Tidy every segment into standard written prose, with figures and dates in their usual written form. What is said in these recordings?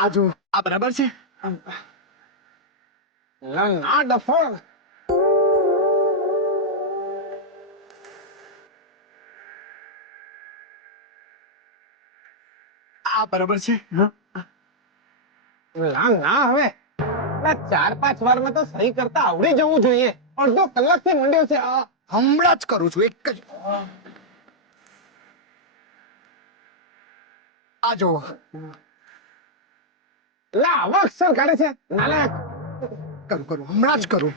આ જો આ બરાબર છે. ના ડફળ. આ બરાબર છે. ના હવે 4-5 વારમાં તો સહી કરતા આવડી જવું જોઈએ. અડધો કલાકથી મંડ્યો છે આ. હમણાં જ કરું છું, એક જ. આ જો આવા અક્ષર કાઢે છે નાલાયક. કરું હમણાં જ કરું.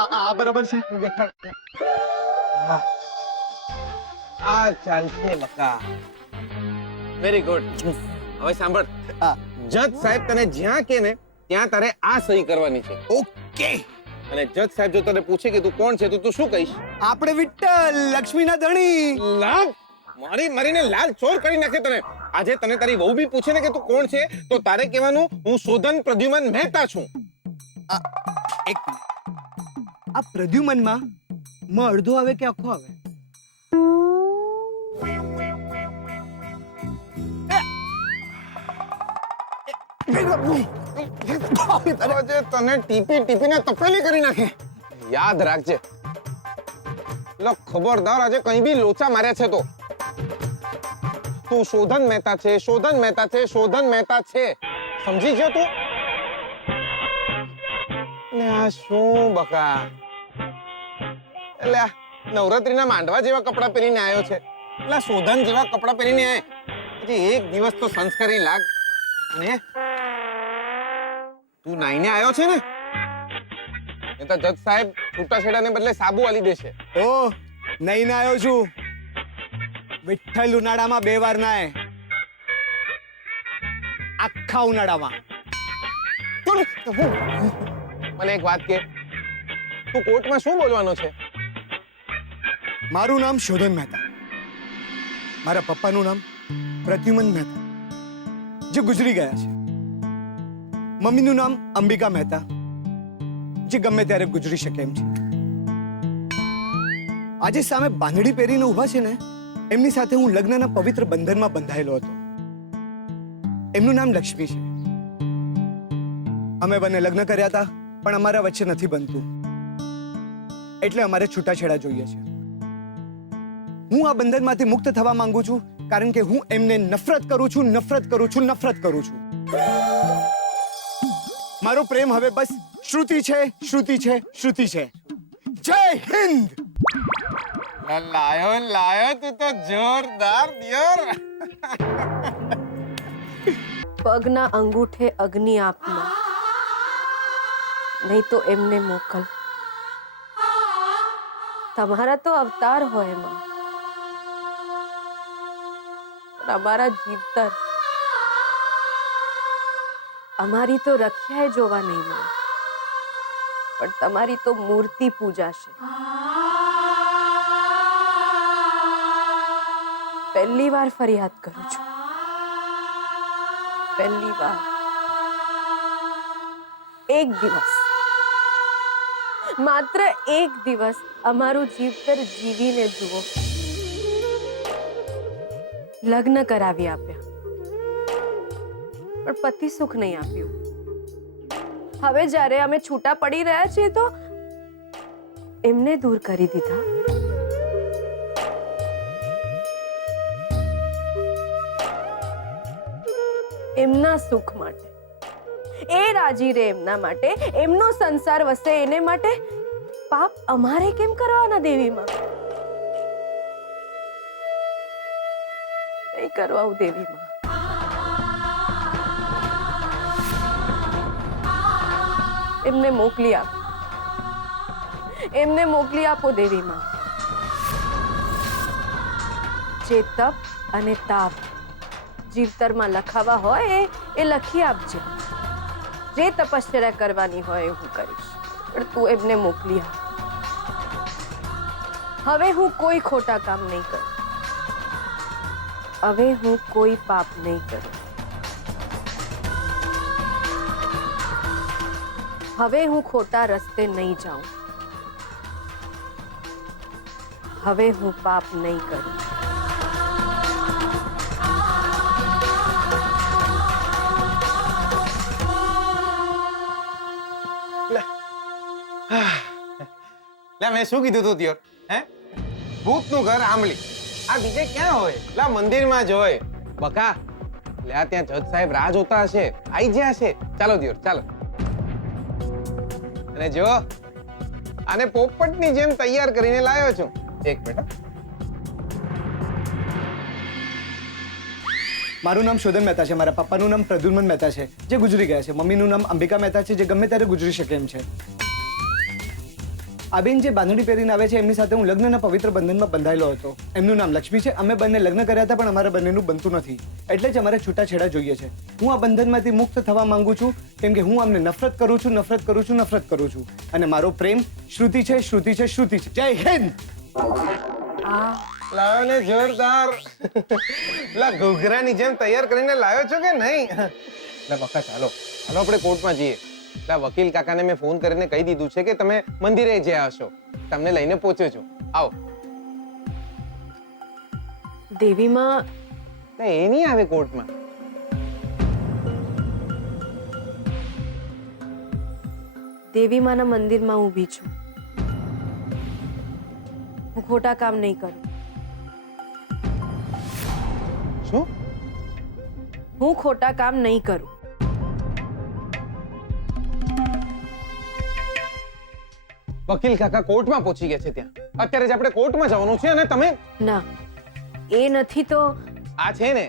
આ બરાબર છે. આ ચાલશે બકા. Very good. હવે સાંભળ, જજ સાહેબ તને જ્યાં કે ને ત્યાં તારે આ સહી કરવાની છે. ઓકે. અને જજ સાહેબ જો તને પૂછે કે તું કોણ છે તો તું શું કહીશ? આપણે વિઠ્ઠલ લક્ષ્મીના ધણી. લાલ મારી મારીને લાલ ચોર કરી નાખે તને. આજે તને તારી વહુ બી પૂછે ને કે તું કોણ છે તો તારે કહેવાનું હું શોધન પ્રદ્યુમન મહેતા છું. એક આ પ્રદ્યુમનમાં અડધો આવે કે આખો આવે? આજે તને ટીપી ટીપીને તપેલી કરી નાખે. યાદ રાખજે. લો ખબરદાર આજે કઈ બી લોચા માર્યા છે તો તું શોધન મહેતા છે, શોધન મહેતા છે, શોધન મહેતા છે. સમજી ગયો તું? લે આ શું બકા? એટલે આ નવરાત્રીના માંડવા જેવા કપડા પહેરીને આવ્યો છે. એટલે શોધન જેવા કપડા પહેરીને આય. હજી એક દિવસ તો સંસ્કારી લાગ. અને તું નાઈને આવ્યો છે ને એ તો જજ સાહેબ છૂટાછેડાને બદલે સાબુ આલી દેશે. ઓ નહીં ના આવ્યો છું. વિઠ્ઠલ ઉનાળામાં 2 વાર નાય, આખા ઉનાળામાં. મને એક વાત કે, તું કોર્ટમાં શું બોલવાનો છે? મારું નામ શોધન મહેતા, મારા પપ્પાનું નામ પ્રદ્યુમન મહેતા, જે ગુજરી ગયા છે. મમ્મીનું નામ અંબિકા મહેતા, જે ગમે ત્યારે ગુજરી શકે એમ છે. આજે સામે બાંધડી પહેરીને ઊભા છે ને, એમની સાથે હું લગ્નના પવિત્ર બંધનમાં બંધાયેલો હતો. એમનું નામ લક્ષ્મી છે. અમે બંને લગ્ન કર્યા હતા, પણ અમારા વચ્ચે નથી બનતું, એટલે અમારે છૂટાછેડા જોઈએ છે. હું આ બંધનમાંથી મુક્ત થવા માંગુ છું, કારણ કે હું એમને નફરત કરું છું, નફરત કરું છું, નફરત કરું છું. મારો પ્રેમ હવે બસ શ્રુતિ છે, શ્રુતિ છે, શ્રુતિ છે. જય હિન્દ. લાયો લાયો, તું તો જોરદાર દિયર. પગના અંગૂઠે અગ્નિ આપના, નહીં તો એમને મોકલ. તમારા તો અવતાર હોય એમાં, અમારા જીવતર, અમારી તો રખ્યાએ જોવા નહીં મળે, પણ તમારી તો મૂર્તિ પૂજાશે. પહેલી વાર ફરિયાદ કરું છું, પહેલી વાર. એક દિવસ, માત્ર એક દિવસ અમારું જીવતર જીવીને જુઓ. લગ્ન કરાવી આપ્યા, પણ પતિ સુખ નહીં આપ્યું. હવે જ્યારે અમે છૂટા પડી રહ્યા છીએ તો એમને દૂર કરી દીધા. એમના સુખ માટે, એ રાજી રહે એમના માટે, એમનો સંસાર વસે એને માટે પાપ અમારે કેમ કરવાના દેવીમાં? નહીં કરવા દેવીમાં. એમને મોકલી આપો, એમને મોકલી આપો દેવીમાં. જે તપ અને તાપ જીવતરમાં લખાવા હોય એ લખી આપજે. જે તપશ્ચર્યા કરવાની હોય એ હું કરીશ, પણ તું એમને મોકલી આપ. હવે હું કોઈ ખોટા કામ નહીં કરું, હવે હું કોઈ પાપ નહીં કરું. હવે હું ખોટા રસ્તે નહીં જાઉં, હવે હું પાપ નહીં કરું. લે મેં શું કીધું તું ત્યોર હે ભૂતનું ઘર આંબલી આ બીજે ક્યાં હોય લા મંદિરમાં જ હોય બકા લે આ ત્યાં જજ સાહેબ રાહ જોતા હશે આઈ જ્યા હશે ચાલો ત્યોર ચાલો અને જો આને પોપટની જેમ તૈયાર કરીને લાવ્યો છું એક મિનિટ મારું નામ શોધન મહેતા છે, મારા પપ્પાનું નામ પ્રદ્યુમન મહેતા છે જે ગુજરી ગયા છે, મમ્મીનું નામ અંબિકા મહેતા છે જે ગમે ત્યારે ગુજરી શકે એમ છે. આ બેન જે બાંધણી પહેરીને આવે છે એમની સાથે હું લગ્નના પવિત્ર બંધનમાં બંધાયેલો હતો. એમનું નામ લક્ષ્મી છે. અમે બંને લગ્ન કર્યા હતા પણ અમારા બંનેનું બનતું નથી એટલે જ અમારે છૂટાછેડા જોઈએ છે. હું આ બંધનમાંથી મુક્ત થવા માંગુ છું કેમ કે હું આમને નફરત કરું છું નફરત કરું છું અને મારો પ્રેમ શ્રુતિ છે શ્રુતિ છે શ્રુતિ છે. જય હિન્દ. લાવ્યો ને જોરદાર લા ઘૂઘરાની જેમ તૈયાર કરીને લાવ્યો છો કે નહીં લા બકા ચાલો ચાલો આપણે કોર્ટમાં જઈએ લા વકીલ કાકાને મેં ફોન કરીને કહી દીધું છે કે તમે મંદિરે જ્યાં હશો તમને લઈને પહોંચ્યો છું આવો દેવીમાં લા એ નહીં આવે કોર્ટમાં દેવીમાના મંદિરમાં ઊભી છું. હું ખોટા કામ નહીં કરું. શું હું ખોટા કામ નહીં કરું. વકીલ કાકા કોર્ટમાં પહોંચી ગયા છે ત્યાં અત્યારે જ આપણે કોર્ટમાં જવાનું છે અને તમે ના એ નથી તો આ છે ને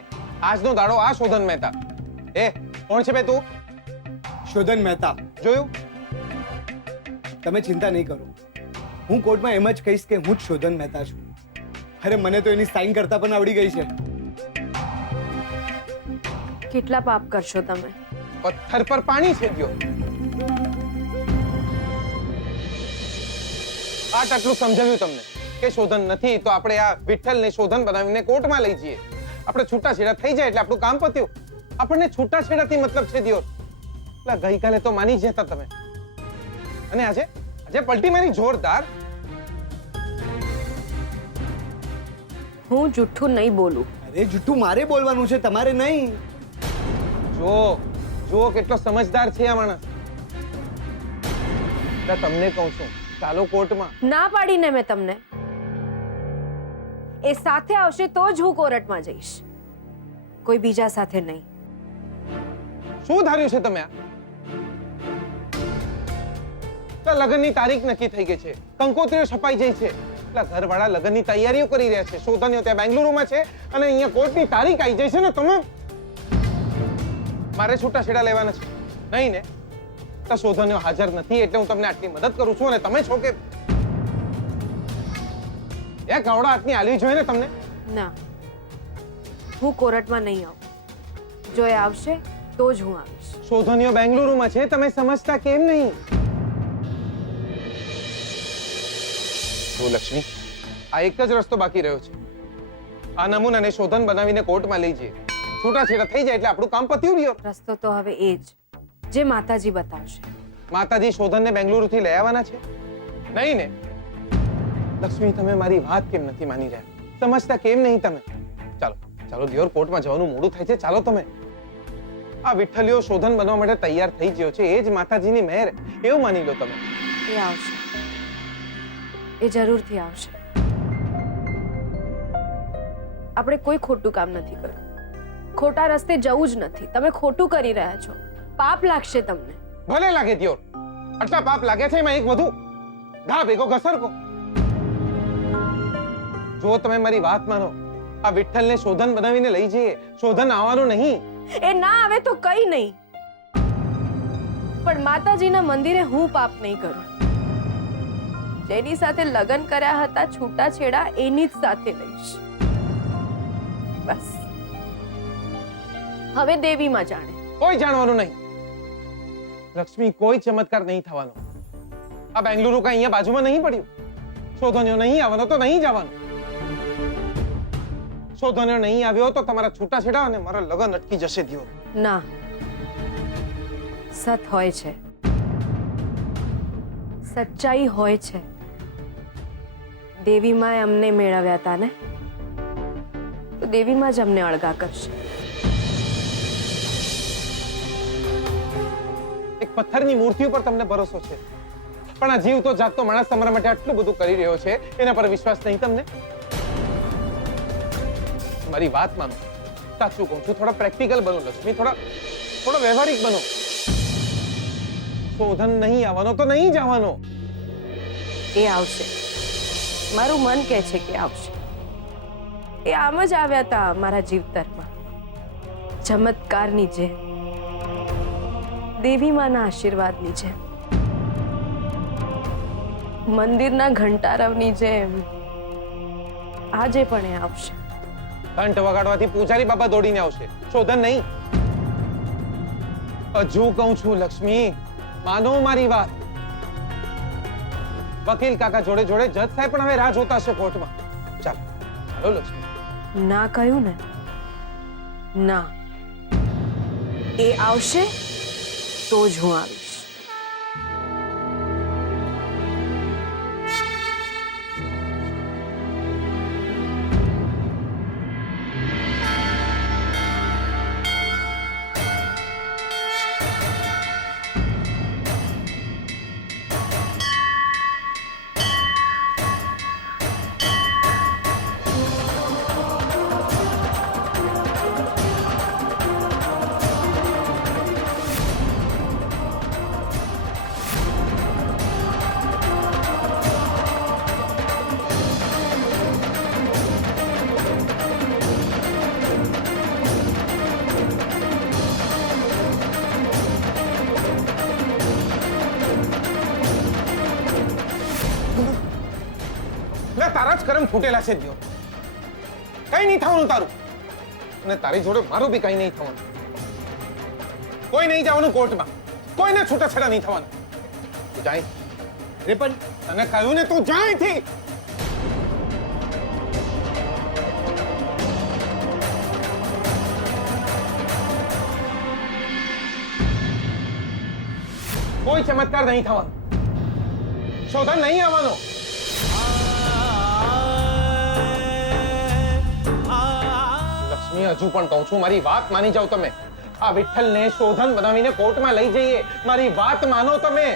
આજનો દાડો આ શોધન મહેતા એ કોણ છે બે તું શોધન મહેતા. જોયું તમે ચિંતા નહીં કરો. હું કોર્ટમાં એમ જ કહીશ કે હું જ શોધન મહેતા છું. અરે મને તો એની સાઈન કરતા પણ આવડી ગઈ છે. કેટલા પાપ કરશો તમે? પથ્થર પર પાણી છે ગયો આટલું સમજાવ્યું તમને કે શોધન નથી તો આપણે આ વિઠ્ઠલને શોધન બનાવીને કોર્ટમાં લઈ જઈએ. આપણે છૂટાછેડા થઈ જાય એટલે આપણું કામ પત્યું. આપણને છૂટાછેડાથી મતલબ છે દિયોર. એટલે ગઈકાલે તો માની જ હતા તમે અને આજે પલટી મારી જોરદાર. હું જુઠ્ઠું નહીં બોલું. અરે જુઠ્ઠું મારે બોલવાનું છે તમારે નહીં. જો કેટલો સમજદાર છે આ માણસ. તમને કહું છું ચાલો કોર્ટમાં. ના પાડીને મેં તમને. એ સાથે આવશે તો જ હું કોર્ટમાં જઈશ, કોઈ બીજા સાથે નહીં. શું ધાર્યું છે તમે? આ લગ્નની તારીખ નક્કી થઈ ગઈ છે, કંકોત્રીઓ છપાઈ જાય છે, ઘરવાળા લગ્નની તૈયારીઓ કરી રહ્યા છે, શોધનીઓ ત્યાં બેંગલુરુમાં છે અને અહીંયા કોર્ટની તારીખ આવી જાય છે ને તમે મારે છૂટાછેડા લેવાના છે નહીં ને? તો શોધનીઓ હાજર નથી એટલે હું તમને આટલી મદદ કરું છું અને તમે છો કે એ કવડા હાથની આલવી જોઈએ ને તમને. ના, હું કોર્ટમાં નહીં આવું. જો એ આવશે તો જ હું આવીશ. શોધનીઓ બેંગલુરુમાં છે, તમે સમજતા કેમ નહીં? લક્ષ્મી, આ એક જ રસ્તો બાકી રહ્યો છે. આ નમૂનાને શોધન બનાવીને કોર્ટમાં લઈ જઈએ. છૂટાછેડા થઈ જાય એટલે આપણું કામ પત્યું રહ્યો. રસ્તો તો હવે એ જ જે માતાજી બતાવશે. માતાજી શોધનને બેંગલુરુથી લઈ આવવાના છે નહીં ને? લક્ષ્મી, તમે મારી વાત કેમ નથી માની રહ્યા? સમજતા કેમ નહીં તમે? ચાલો ચાલો દિયોર, કોર્ટમાં જવાનું મોડું થાય છે. ચાલો તમે. આ વિઠ્ઠલિયો શોધન બનવા માટે તૈયાર થઈ ગયો છે, એ જ માતાજીની મહેર, એવું માની લો તમે. એ આવશે, એ જરૂરથી આવશે. આપણે કોઈ ખોટું કામ નથી કર્યું, ખોટા રસ્તે જવું જ નથી. તમે ખોટું કરી રહ્યા છો, પાપ લાગશે તમને. ભલે લાગે દિયોર, આટલા પાપ લાગે છે એમાં એક વધુ ઘા ભેગો ઘસરકો. જો તમે મારી વાત માનો, આ વિઠ્ઠલને શોધન બનાવીને લઈ જઈએ. શોધન આવવાનું નહીં. એ ના આવે તો કઈ નહીં, પણ માતાજીના મંદિરે હું પાપ નહીં કરું. જેની સાથે લગ્ન કર્યા હતા છૂટાછેડા એની જ સાથે લઈશ. બસ હવે દેવીમાં જાણે. કોઈ જાણવાનું નહીં લક્ષ્મી, કોઈ ચમત્કાર નહીં થવાનો. આ બેંગલુરુ કઈ અહીંયા બાજુમાં નહીં પડ્યું. શોધનીઓ નહીં આવવાનો તો નહીં જવાનું. શોધનીઓ નહીં આવ્યો તો તમારા છૂટાછેડા અને મારા લગ્ન અટકી જશે દિયોર. ના, સત હોય છે, સચ્ચાઈ હોય છે. દેવીમાં અમને મેળવ્યા હતા ને, તો દેવીમાં જ અમને અળગા કરશે. એક પથ્થરની મૂર્તિ ઉપર તમને ભરોસો છે, પણ આ જીવતો જાગતો માણસ તમારા માટે આટલું બધું કરી રહ્યો છે એના પર વિશ્વાસ નહીં તમને? મારી વાત માનો, સાચું કહું છું, થોડા પ્રેક્ટિકલ બનો લક્ષ્મી, થોડા વ્યવહારિક બનો. શોધન નહીં આવવાનો તો નહીં જ આવવાનો. એ આવશે, મારું મન કહે છે કે આવશે. એ આમ જ આવ્યા હતા મારા જીવતરમાં, ચમત્કારની જેમ, દેવી માના આશીર્વાદની જેમ, મંદિરના ઘંટારવની જેમ. આજે પણ એ આવશે. ઘંટ વગાડવાથી પૂજારી બાબા દોડીને આવશે, શોધન નહીં. હજુ કહું છું લક્ષ્મી, માનો મારી વાત. વકીલ કાકા જોડે જોડે જજ સાહેબ પણ હવે રાહ જોતા હશે કોર્ટમાં. ચાલો ચાલો લક્ષ્મી. ના કહ્યું ને, ના. એ આવશે તો જ હું આવીશ. તારા જ કરમ ફૂટેલા છે દિયો. કઈ નહીં થવાનું તારું, અને તારી જોડે મારું બી કઈ નહીં થવાનું. કોઈ નહીં જવાનું કોર્ટમાં, કોઈને છૂટાછેડા નહીં થવાનું. તું જાય. અરે પણ તને કહ્યું ને, તું જાય થી. કોઈ ચમત્કાર નહીં થવાનો, શોધન નહીં આવવાનો. લક્ષ્મી, હજુ પણ કહું છું, મારી વાત માની જાઓ તમે. આ વિઠ્ઠલને શોધન બનાવીને કોર્ટમાં લઈ જઈએ. મારી વાત માનો તમે.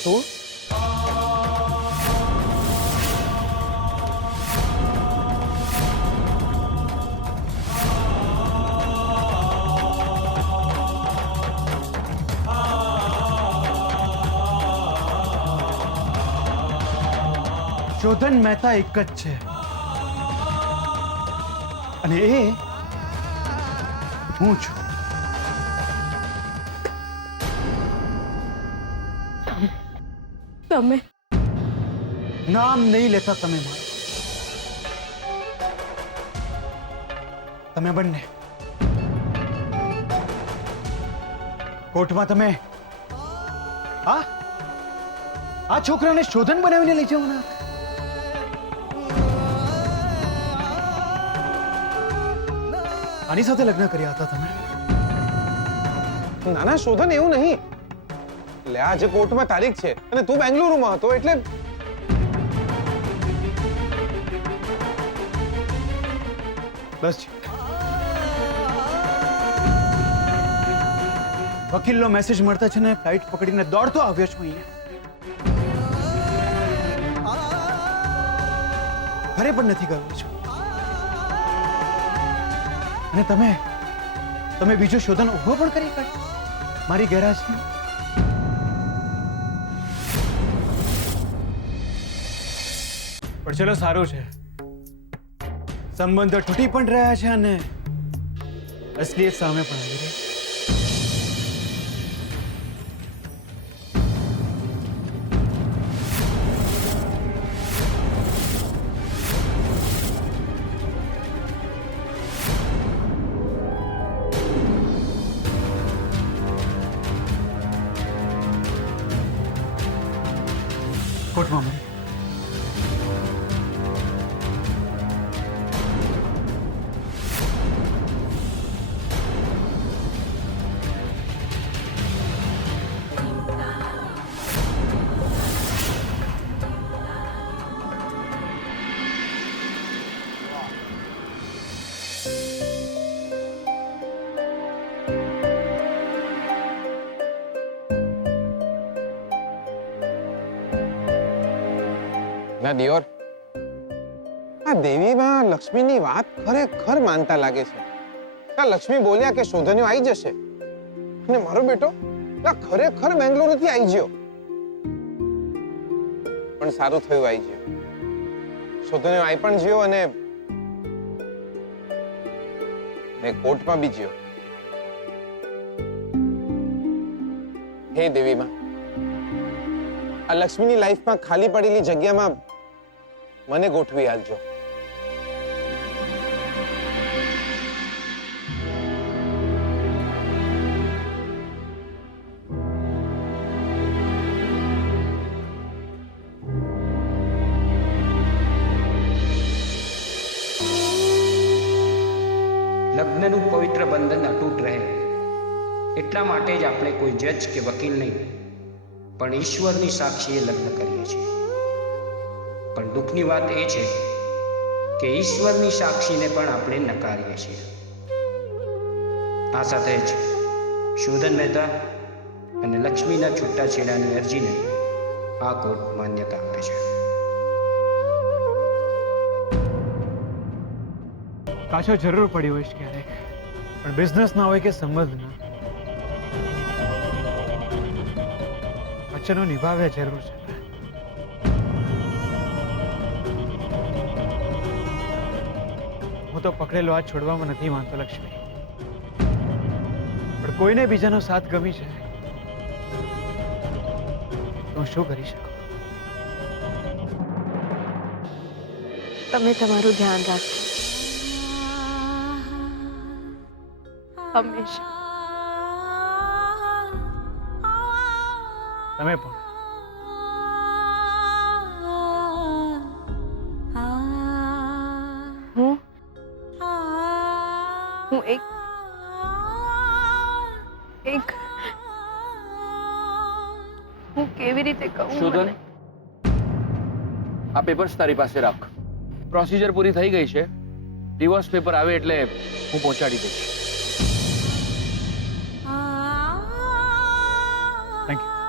શું? શોધન મહેતા એક જ છે, અને એ હું છું. તમે નામ નહીં લેતા તમે મારું. તમે બંને કોર્ટમાં તમે આ છોકરાને શોધન બનાવીને લઈ જવાના હતા. આની સાથે લગ્ન કર્યા હતા તમે? નાના શોધન, એવું નહીં. એટલે આજે કોર્ટમાં તારીખ છે અને તું બેંગલુરુમાં હતો, એટલે બસ વકીલનો મેસેજ મળતા છે ને ફ્લાઇટ પકડીને દોડતો આવ્યો છું અહીંયા. ઘરે પણ નથી ગયો છું. અને તમે બીજો શોધન ઉભો પણ કરી કાઢ્યો મારી ગેરહાજરીમાં. પણ ચલો, સારું છે, સંબંધો તૂટી પણ રહ્યા છે અને અસલિયત સામે પણ આવી રહી છે. કોર્ટમાં મળીએ. ના દિયોર, આ દેવીમાં લક્ષ્મીની વાત ખરેખર માનતા લાગે છે. આ લક્ષ્મી બોલ્યા કે શોધન્યો આવી જશે, અને મારો બેટો આ ખરેખર બેંગ્લોરથી આવી ગયો. પણ સારું થયું આવી ગયો. શોધન્યો આવી પણ ગયો અને કોર્ટમાં બી ગયો. હે દેવીમાં, આ લક્ષ્મીની લાઈફમાં ખાલી પડેલી જગ્યામાં મને ગોઠવી આપજો. લગ્નનું પવિત્ર બંધન અતૂટ રહે એટલા માટે જ આપણે કોઈ જજ કે વકીલ નહીં પણ ઈશ્વરની સાક્ષીએ લગ્ન કરીએ છીએ. પણ દુઃખની વાત એ છે કે ઈશ્વરની સાક્ષીને પણ આપણે નકારીએ છીએ. આ સાથે જ શોધન મહેતા અને લક્ષ્મીના છૂટાછેડાની અરજીને આ કોર્ટ માન્યતા આપે છે. પાછો જરૂર પડી હોય છે ક્યારેક, પણ બિઝનેસ ના હોય કે સંબંધના વચનો નિભાવ્યા જરૂર છે. હું તો પકડેલો હાથ છોડવામાં નથી માનતો લક્ષ્મી, પણ કોઈને બીજાનો સાથ ગમી જાય તો હું શું કરી શકું? તમે તમારું ધ્યાન રાખજો હંમેશા. તમે પણ. હું એક હું કેવી રીતે કહું? શોધન, મને? આ પેપર્સ તારી પાસે રાખ. પ્રોસિજર પૂરી થઈ ગઈ છે. ડિવોર્સ પેપર આવે એટલે હું પહોંચાડી દઈશ. Thank you.